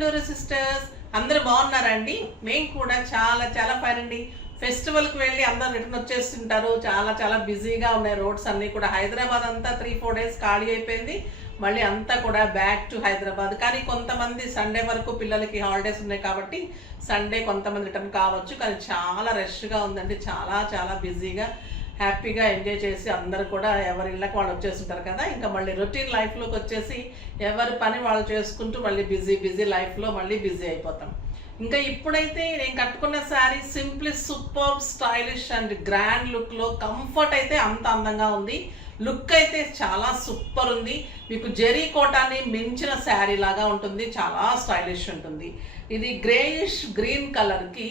Guntur sisters అందరూ బాగున్నారండి. మేము కూడా చాలా చాలా ఫైన్ అండి. ఫెస్టివల్కి వెళ్ళి అందరూ రిటర్న్ వచ్చేస్తుంటారు. చాలా చాలా బిజీగా ఉన్నాయి రోడ్స్ అన్నీ కూడా. హైదరాబాద్ అంతా 3-4 డేస్ ఖాళీ అయిపోయింది. మళ్ళీ అంతా కూడా బ్యాక్ టు హైదరాబాద్. కానీ కొంతమంది సండే వరకు పిల్లలకి హాలిడేస్ ఉన్నాయి కాబట్టి సండే కొంతమంది రిటర్న్ కావచ్చు. కానీ చాలా రష్గా ఉందండి. చాలా చాలా బిజీగా హ్యాపీగా ఎంజాయ్ చేసి అందరు కూడా ఎవరి ఇళ్ళకి వాళ్ళు వచ్చేస్తుంటారు కదా. ఇంకా మళ్ళీ రొటీన్ లైఫ్లోకి వచ్చేసి ఎవరి పని వాళ్ళు చేసుకుంటూ మళ్ళీ బిజీ లైఫ్లో మళ్ళీ బిజీ అయిపోతాం. ఇంకా ఇప్పుడైతే నేను కట్టుకున్న sari simply super stylish and grand లుక్లో కంఫర్ట్ అయితే అంత అందంగా ఉంది. లుక్ అయితే చాలా సూపర్ ఉంది. మీకు జెరీ కోటాని మించిన శారీ లాగా ఉంటుంది. చాలా స్టైలిష్ ఉంటుంది. ఇది గ్రేయిష్ గ్రీన్ కలర్కి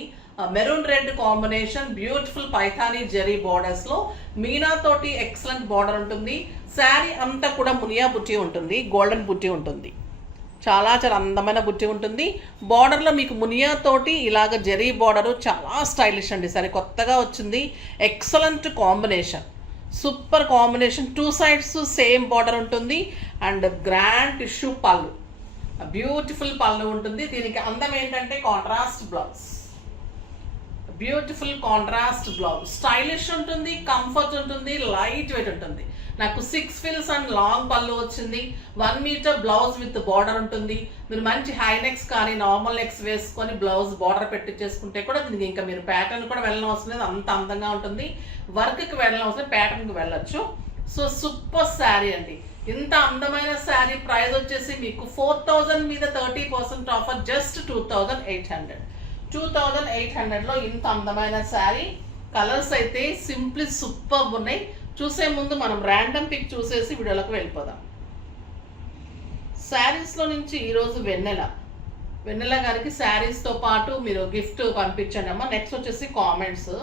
maroon red combination beautiful Paithani zari బోర్డర్స్లో మీనా తోటి ఎక్సలెంట్ బార్డర్ ఉంటుంది. శారీ అంతా కూడా మునియా బుట్టి ఉంటుంది, గోల్డెన్ బుట్టి ఉంటుంది. చాలా చాలా అందమైన బుట్టి ఉంటుంది. బార్డర్లో మీకు మునియా తోటి ఇలాగ జెరీ బార్డరు చాలా స్టైలిష్ అండి. సరే కొత్తగా వచ్చింది. Excellent combination, super combination. 2 sides same border ఉంటుంది అండ్ గ్రాండ్ టిష్యూ పళ్ళు, బ్యూటిఫుల్ పళ్ళు ఉంటుంది. దీనికి అందం ఏంటంటే contrast blouse, beautiful contrast blouse. Stylish ఉంటుంది, కంఫర్ట్ ఉంటుంది, లైట్ వెయిట్ ఉంటుంది. నాకు 6 ఫిల్స్ అండ్ లాంగ్ పళ్ళు వచ్చింది. 1 మీటర్ బ్లౌజ్ విత్ బార్డర్ ఉంటుంది. మీరు మంచి హై నెక్స్ కానీ నార్మల్ నెక్స్ వేసుకొని బ్లౌజ్ బార్డర్ పెట్టి చేసుకుంటే కూడా దీనికి ఇంకా మీరు ప్యాటర్న్ కూడా వెళ్ళనవసరం లేదు. అంత అందంగా ఉంటుంది. వర్క్కి వెళ్ళనవసరం, ప్యాటర్న్కి వెళ్ళొచ్చు. సో సూపర్ శారీ అండి. ఇంత అందమైన శారీ ప్రైస్ వచ్చేసి మీకు 4000 మీద 30% ఆఫర్, జస్ట్ 2800. 2800లో ఇంత అందమైన శారీ. కలర్స్ అయితే సింప్లీ సూపర్ ఉన్నాయి. చూసే ముందు మనం ర్యాండమ్ పిక్ చూసేసి వీడియోలోకి వెళ్ళిపోదాం. శారీస్లో నుంచి ఈరోజు వెన్నెల గారికి శారీస్తో పాటు మీరు గిఫ్ట్ పంపించండి అమ్మా. నెక్స్ట్ వచ్చేసి comments.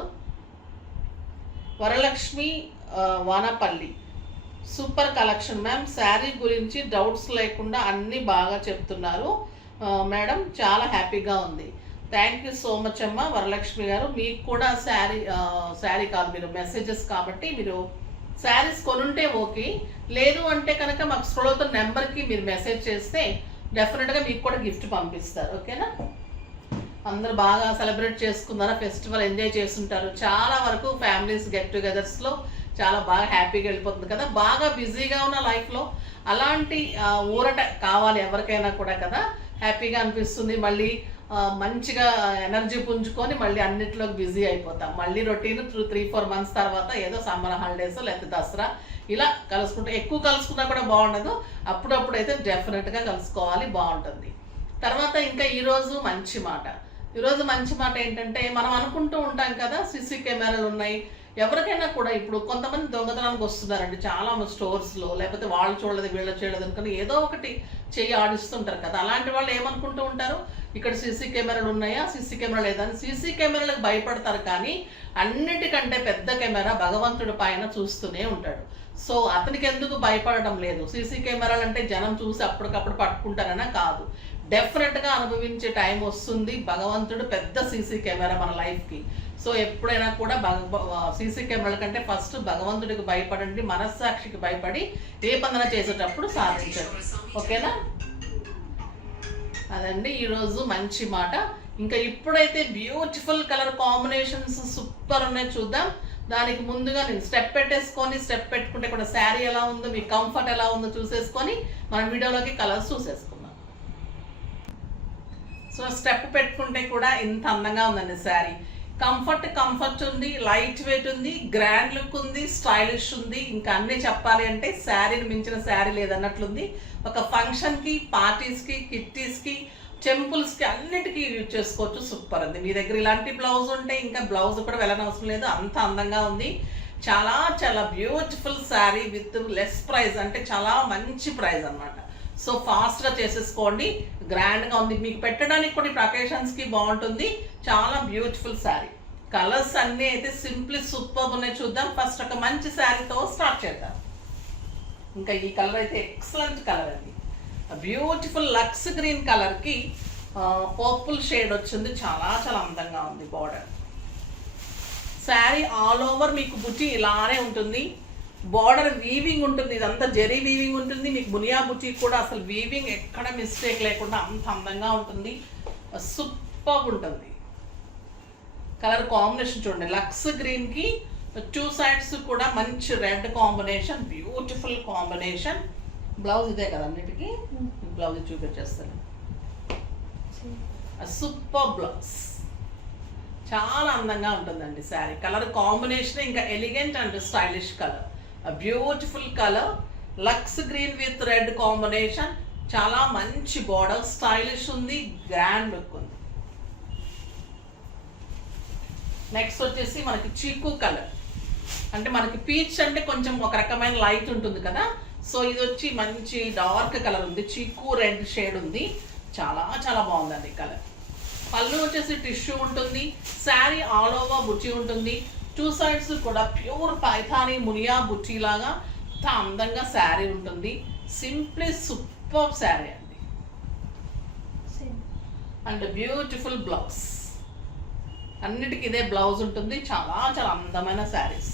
Varalakshmi Vanapalli, super collection ma'am. Sari గురించి డౌట్స్ లేకుండా అన్నీ బాగా చెప్తున్నారు మేడం, చాలా హ్యాపీగా ఉంది. థ్యాంక్ యూ సో మచ్ అమ్మ వరలక్ష్మి గారు. మీకు కూడా శారీ కాదు, మీరు మెసేజెస్ కాబట్టి మీరు శారీస్ కొనుంటే ఓకే, లేదు అంటే కనుక మాకు స్క్రోల్ అవుతున్న నెంబర్కి మీరు మెసేజ్ చేస్తే డెఫినెట్గా మీకు కూడా గిఫ్ట్ పంపిస్తారు. ఓకేనా? అందరూ బాగా సెలబ్రేట్ చేసుకున్నారా? ఫెస్టివల్ ఎంజాయ్ చేస్తుంటారు. చాలా వరకు ఫ్యామిలీస్ గెట్ టుగెదర్స్లో చాలా బాగా హ్యాపీగా వెళ్ళిపోతుంది కదా. బాగా బిజీగా ఉన్న లైఫ్లో అలాంటి ఊరట కావాలి ఎవరికైనా కూడా కదా. హ్యాపీగా అనిపిస్తుంది. మళ్ళీ మంచిగా ఎనర్జీ పుంజుకొని మళ్ళీ అన్నిట్లోకి బిజీ అయిపోతాం. మళ్ళీ రొటీన్ 3-4 మంత్స్ తర్వాత ఏదో సమ్మర్ హాలిడేస్ లేకపోతే దసరా ఇలా కలుసుకుంటే, ఎక్కువ కలుసుకున్నా కూడా బాగుండదు. అప్పుడప్పుడు అయితే డెఫినెట్గా కలుసుకోవాలి, బాగుంటుంది. తర్వాత ఇంకా ఈరోజు మంచి మాట ఏంటంటే, మనం అనుకుంటూ ఉంటాం కదా సీసీ కెమెరాలు ఉన్నాయి. ఎవరికైనా కూడా ఇప్పుడు కొంతమంది దొంగతనానికి వస్తున్నారండి చాలా స్టోర్స్లో, లేకపోతే వాళ్ళు చూడలేదు వీళ్ళు చేయలేదు అనుకుని ఏదో ఒకటి చెయ్యి ఆడిస్తుంటారు కదా. అలాంటి వాళ్ళు ఏమనుకుంటూ ఉంటారు, ఇక్కడ సీసీ కెమెరాలు ఉన్నాయా, సీసీ కెమెరా లేదని. సీసీ కెమెరాలకు భయపడతారు, కానీ అన్నిటికంటే పెద్ద కెమెరా భగవంతుడి పైన చూస్తూనే ఉంటాడు. సో అతనికి ఎందుకు భయపడడం లేదు. సీసీ కెమెరాలు అంటే జనం చూసి అప్పటికప్పుడు పట్టుకుంటారనా కాదు, డెఫినెట్గా అనుభవించే టైం వస్తుంది. భగవంతుడు పెద్ద సీసీ కెమెరా మన లైఫ్కి. సో ఎప్పుడైనా కూడా సీసీ కెమెరాల కంటే ఫస్ట్ భగవంతుడికి భయపడండి, మనస్సాక్షికి భయపడి ఏ పనున చేసేటప్పుడు సాధించండి. ఓకేనా? అదండి ఈరోజు మంచి మాట. ఇంకా ఇప్పుడైతే బ్యూటిఫుల్ కలర్ కాంబినేషన్స్ సూపర్ ఉన్నాయి, చూద్దాం. దానికి ముందుగా నేను స్టెప్ పెట్టుకుంటే కూడా శారీ ఎలా ఉందో, మీ కంఫర్ట్ ఎలా ఉందో చూసేసుకొని మనం వీడియోలోకి కలర్స్ చూసేసుకుందాం. సో స్టెప్ పెట్టుకుంటే కూడా ఇంత అందంగా ఉందండి శారీ. కంఫర్ట్ ఉంది, లైట్ వెయిట్ ఉంది, గ్రాండ్ లుక్ ఉంది, స్టైలిష్ ఉంది. ఇంకా అన్నీ చెప్పాలి అంటే శారీని మించిన శారీ లేదన్నట్లుంది. ఒక ఫంక్షన్కి, పార్టీస్కి, కిట్టీస్కి, టెంపుల్స్కి అన్నిటికీ యూజ్ చేసుకోవచ్చు. సూపర్ ఉంది. మీ దగ్గర ఇలాంటి బ్లౌజ్ ఉంటే ఇంకా బ్లౌజ్ కూడా వెళ్ళనవసరం లేదు, అంత అందంగా ఉంది. చాలా చాలా beautiful sari with less price, అంటే చాలా మంచి ప్రైస్ అన్నమాట. సో ఫాస్ట్గా చేసేసుకోండి. గ్రాండ్గా ఉంది, మీకు పెట్టడానికి కూడా ఇప్పుడు అకేషన్స్కి బాగుంటుంది. చాలా బ్యూటిఫుల్ శారీ. కలర్స్ అన్నీ అయితే సింప్లీ సూపర్ ఉన్నాయి. చూద్దాం. ఫస్ట్ ఒక మంచి శారీతో స్టార్ట్ చేద్దాం. ఇంకా ఈ కలర్ అయితే ఎక్సలెంట్ కలర్ అండి. బ్యూటిఫుల్ లక్స్ గ్రీన్ కలర్కి పర్పుల్ షేడ్ వచ్చింది. చాలా చాలా అందంగా ఉంది బార్డర్. శారీ ఆల్ ఓవర్ మీకు బుట్టి ఇలానే ఉంటుంది. బార్డర్ వీవింగ్ ఉంటుంది, ఇదంతా జెరీ వీవింగ్ ఉంటుంది. మీకు మునియా బుటీ కూడా అసలు వీవింగ్ ఎక్కడ మిస్టేక్ లేకుండా అంత అందంగా ఉంటుంది, సూపర్ ఉంటుంది. కలర్ కాంబినేషన్ చూడండి, లక్స్ గ్రీన్కి 2 sides కూడా మంచి red combination, beautiful combination. Blouse ఇదే కదా అన్నిటికీ, బ్లౌజ్ చూపించేస్తాను. సూపర్ బ్లౌజ్, చాలా అందంగా ఉంటుందండి శారీ. కలర్ కాంబినేషన్ ఇంకా elegant and stylish colour, beautiful colour. Luxe green with red combination, చాలా మంచి బార్డర్, స్టైలిష్ ఉంది, గ్రాండ్ లుక్ ఉంది. నెక్స్ట్ వచ్చేసి మనకి చీకు కలర్, అంటే మనకి పీచ్ అంటే కొంచెం ఒక రకమైన లైట్ ఉంటుంది కదా, సో ఇది వచ్చి మంచి డార్క్ కలర్ ఉంది, చీకు రెడ్ షేడ్ ఉంది, చాలా చాలా బాగుందండి కలర్. పళ్ళు వచ్చేసి టిష్యూ ఉంటుంది, శారీ ఆల్ ఓవర్ బుట్టి ఉంటుంది, 2 sides కూడా ప్యూర్ పైథానీ మునియా బుట్టి లాగా అంత అందంగా శారీ ఉంటుంది. సింప్లీ సూపర్ శారీ అండి, అండ్ బ్యూటిఫుల్ బ్లౌజ్, అన్నిటికీ ఇదే బ్లౌజ్ ఉంటుంది. చాలా చాలా అందమైన శారీస్.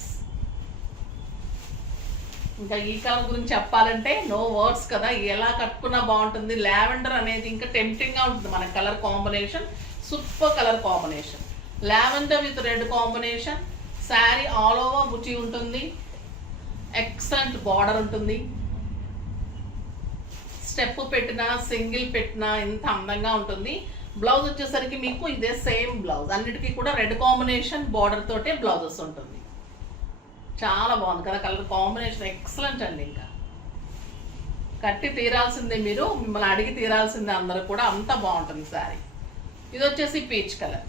ఇంకా ఈ కలర్ గురించి చెప్పాలంటే నో వర్డ్స్ కదా, ఎలా కట్టుకున్నా బాగుంటుంది. లావెండర్ అనేది ఇంకా టెంప్టింగ్గా ఉంటుంది మన colour combination, super colour combination. Lavender with red combination, sari all over బుటీ ఉంటుంది, ఎక్సలెంట్ బార్డర్ ఉంటుంది. స్టెప్ పెట్టినా సింగిల్ పెట్టినా ఇంత అందంగా ఉంటుంది. బ్లౌజ్ వచ్చేసరికి మీకు ఇదే సేమ్ బ్లౌజ్, అన్నిటికీ కూడా రెడ్ కాంబినేషన్ బార్డర్ తోటే బ్లౌజెస్ ఉంటుంది. చాలా బాగుంది కదా కలర్ కాంబినేషన్, ఎక్సలెంట్ అండి. ఇంకా కట్టి తీరాల్సిందే, మీరు మిమ్మల్ని అడిగి తీరాల్సిందే అందరూ కూడా, అంత బాగుంటుంది శారీ. ఇది వచ్చేసి పీచ్ కలర్,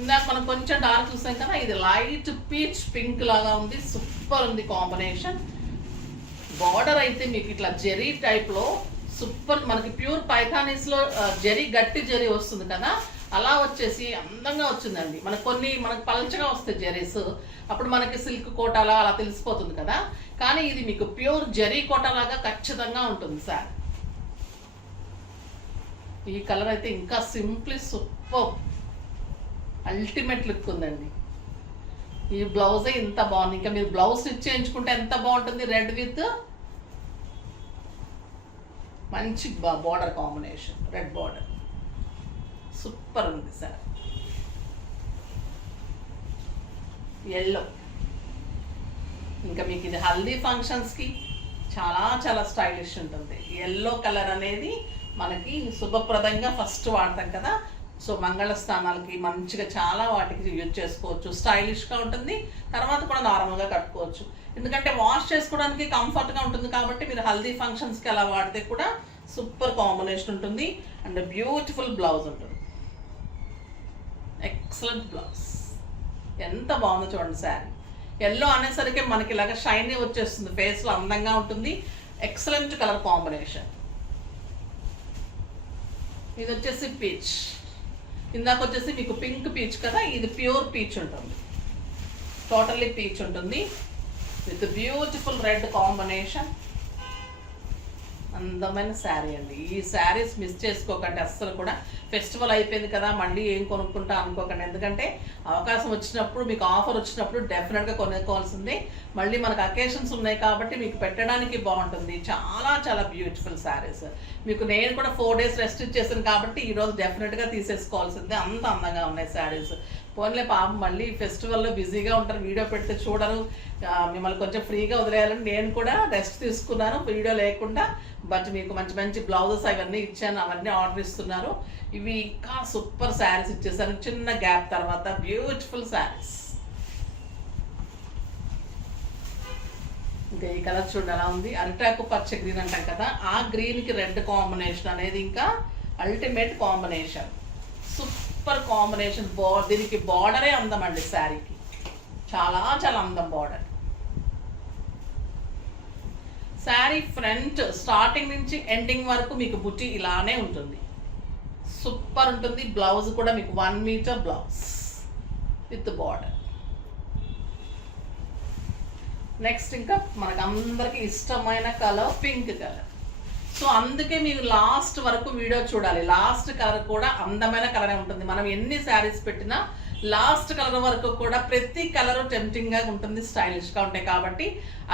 ఇందాక మనం కొంచెం డార్క్ చూసాం కదా, ఇది లైట్ పీచ్ పింక్ లాగా ఉంది, సూపర్ ఉంది కాంబినేషన్. బార్డర్ అయితే మీకు ఇట్లా జెరీ టైప్లో సూపర్, మనకి ప్యూర్ పైథానీస్లో జెరీ గట్టి జెరీ వస్తుంది కదా, అలా వచ్చేసి అందంగా వచ్చిందండి. మనకు పల్చగా వస్తాయి జెరీస్, అప్పుడు మనకి సిల్క్ కోటాలా అలా తెలిసిపోతుంది కదా, కానీ ఇది మీకు ప్యూర్ జెరీ కోటాలాగా ఖచ్చితంగా ఉంటుంది సార్. ఈ కలర్ అయితే ఇంకా సింప్లీ సూపర్ అల్టిమేట్ లుక్ ఉందండి. ఈ బ్లౌజే ఇంత బాగుంది, ఇంకా మీరు బ్లౌజ్ స్టిచ్ చేయించుకుంటే ఎంత బాగుంటుంది. రెడ్ విత్ మంచి border combination, red border super ఉంది సార్. ఎల్లో, ఇంకా మీకు ఇది హల్దీ ఫంక్షన్స్కి చాలా చాలా స్టైలిష్ ఉంటుంది. ఎల్లో కలర్ అనేది మనకి శుభప్రదంగా ఫస్ట్ వాడతాం కదా, సో మంగళ స్థానాలకి మంచిగా చాలా వాటికి యూజ్ చేసుకోవచ్చు, స్టైలిష్గా ఉంటుంది. తర్వాత కూడా నార్మల్గా కట్టుకోవచ్చు, ఎందుకంటే వాష్ చేసుకోవడానికి కంఫర్ట్గా ఉంటుంది కాబట్టి మీరు హల్దీ ఫంక్షన్స్కి అలా వాడితే కూడా సూపర్ కాంబినేషన్ ఉంటుంది. అండ్ బ్యూటిఫుల్ బ్లౌజ్ ఉంటుంది, ఎక్సలెంట్ బ్లౌజ్, ఎంత బాగుందో చూడండి శారీ. ఎల్లో అనేసరికి మనకి ఇలాగ షైనీ వచ్చేస్తుంది, ఫేస్లో అందంగా ఉంటుంది, ఎక్సలెంట్ కలర్ కాంబినేషన్. ఇది వచ్చేసి పీచ్, ఇందాక వచ్చేసి మీకు పింక్ పీచ్ కదా, ఇది ప్యూర్ పీచ్ ఉంటుంది, టోటల్లీ పీచ్ ఉంటుంది విత్ బ్యూటిఫుల్ రెడ్ కాంబినేషన్. అందమైన శారీ అండి. ఈ శారీస్ మిస్ చేసుకోకండి అస్సలు కూడా. ఫెస్టివల్ అయిపోయింది కదా, మళ్ళీ ఏం కొనుక్కుంటా అనుకోకండి, ఎందుకంటే అవకాశం వచ్చినప్పుడు, మీకు ఆఫర్ వచ్చినప్పుడు డెఫినెట్గా కొనుక్కోవాల్సిందే. మళ్ళీ మనకు అకేషన్స్ ఉన్నాయి కాబట్టి మీకు పెట్టడానికి బాగుంటుంది. చాలా చాలా బ్యూటిఫుల్ శారీస్. మీకు నేను కూడా 4 days రెస్ట్ ఇచ్చేసాను కాబట్టి ఈరోజు డెఫినెట్గా తీసేసుకోవాల్సిందే, అంత అందంగా ఉన్నాయి శారీస్. పోన్లే పాపం మళ్ళీ ఫెస్టివల్లో బిజీగా ఉంటారు, వీడియో పెడితే చూడరు, మిమ్మల్ని కొంచెం ఫ్రీగా వదిలేయాలని నేను కూడా రెస్ట్ తీసుకున్నాను వీడియో లేకుండా. బట్ మీకు మంచి మంచి బ్లౌజెస్ అవన్నీ ఇచ్చాను, అవన్నీ ఆర్డర్ ఇస్తున్నారు. ఇవి ఇంకా సూపర్ శారీస్ ఇచ్చేసాను చిన్న గ్యాప్ తర్వాత, బ్యూటిఫుల్ శారీస్. ఇంకా ఈ కలర్ చూడండి ఎలా ఉంది, అరిటాకు పచ్చ గ్రీన్ అంటాం కదా, ఆ గ్రీన్కి రెడ్ కాంబినేషన్ అనేది ఇంకా అల్టిమేట్ కాంబినేషన్, సూపర్ కాంబినేషన్. దీనికి బార్డరే అందం అండి శారీకి, చాలా చాలా అందం బార్డర్. శారీ ఫ్రంట్ స్టార్టింగ్ నుంచి ఎండింగ్ వరకు మీకు బుట్టి ఇలానే ఉంటుంది, సూపర్ ఉంటుంది. బ్లౌజ్ కూడా మీకు 1 metre blouse with border. Next ఇంకా మనకు అందరికి ఇష్టమైన కలర్ పింక్ కలర్, సో అందుకే మీరు లాస్ట్ వరకు వీడియో చూడాలి. లాస్ట్ కలర్ కూడా అందమైన కలరే ఉంటుంది. మనం ఎన్ని శారీస్ పెట్టినా లాస్ట్ కలర్ వరకు కూడా ప్రతి కలర్ టెంప్టింగ్గా ఉంటుంది, స్టైలిష్గా ఉంటాయి. కాబట్టి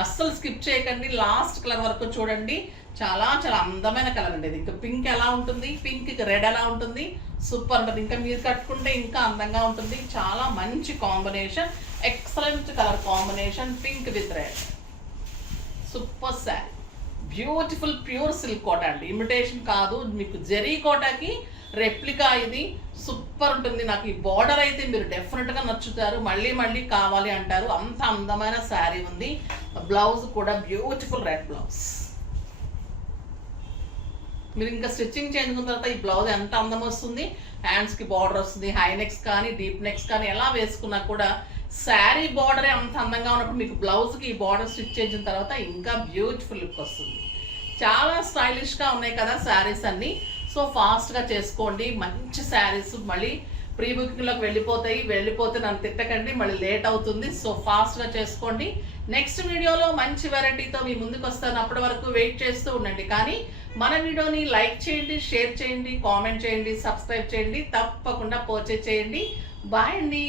అస్సలు స్కిప్ చేయకండి, లాస్ట్ కలర్ వరకు చూడండి. చాలా చాలా అందమైన కలర్ అండి ఇది. ఇంకా పింక్ ఎలా ఉంటుంది, పింక్ రెడ్ ఎలా ఉంటుంది, సూపర్ ఉంటుంది. ఇంకా మీరు కట్టుకుంటే ఇంకా అందంగా ఉంటుంది. చాలా మంచి combination, excellent colour combination, pink with red. Super sari, beautiful pure silk Kota అండి, ఇమిటేషన్ కాదు. మీకు జరీ కోటకి రెప్లికా ఇది. సూపర్ ఉంటుంది. నాకు ఈ బార్డర్ అయితే మీరు డెఫినెట్గా నచ్చుతారు, మళ్ళీ మళ్ళీ కావాలి అంటారు. అంత అందమైన శారీ ఉంది. బ్లౌజ్ కూడా బ్యూటిఫుల్ రెడ్ బ్లౌజ్. మీరు ఇంకా స్టిచ్చింగ్ చేయించుకున్న తర్వాత ఈ బ్లౌజ్ ఎంత అందం వస్తుంది. హ్యాండ్స్కి బార్డర్ వస్తుంది, హై నెక్స్ కానీ డీప్ నెక్స్ కానీ ఎలా వేసుకున్నా కూడా శారీ బార్డరే అంత అందంగా ఉన్నప్పుడు మీకు బ్లౌజ్కి ఈ బార్డర్ స్టిచ్ చేసిన తర్వాత ఇంకా బ్యూటిఫుల్ లుక్ వస్తుంది. చాలా స్టైలిష్గా ఉన్నాయి కదా శారీస్ అన్నీ. సో ఫాస్ట్గా చేసుకోండి, మంచి శారీస్. మళ్ళీ ప్రీ బుకింగ్లోకి వెళ్ళిపోతే నన్ను తిట్టకండి, మళ్ళీ లేట్ అవుతుంది. సో ఫాస్ట్గా చేసుకోండి. నెక్స్ట్ వీడియోలో మంచి వెరైటీతో మీ ముందుకు వస్తాను. అప్పటి వరకు వెయిట్ చేస్తూ ఉండండి. కానీ మన వీడియోని లైక్ చేయండి, షేర్ చేయండి, కామెంట్ చేయండి, సబ్స్క్రైబ్ చేయండి, తప్పకుండా పర్చేజ్ చేయండి. బాయ్ అండి.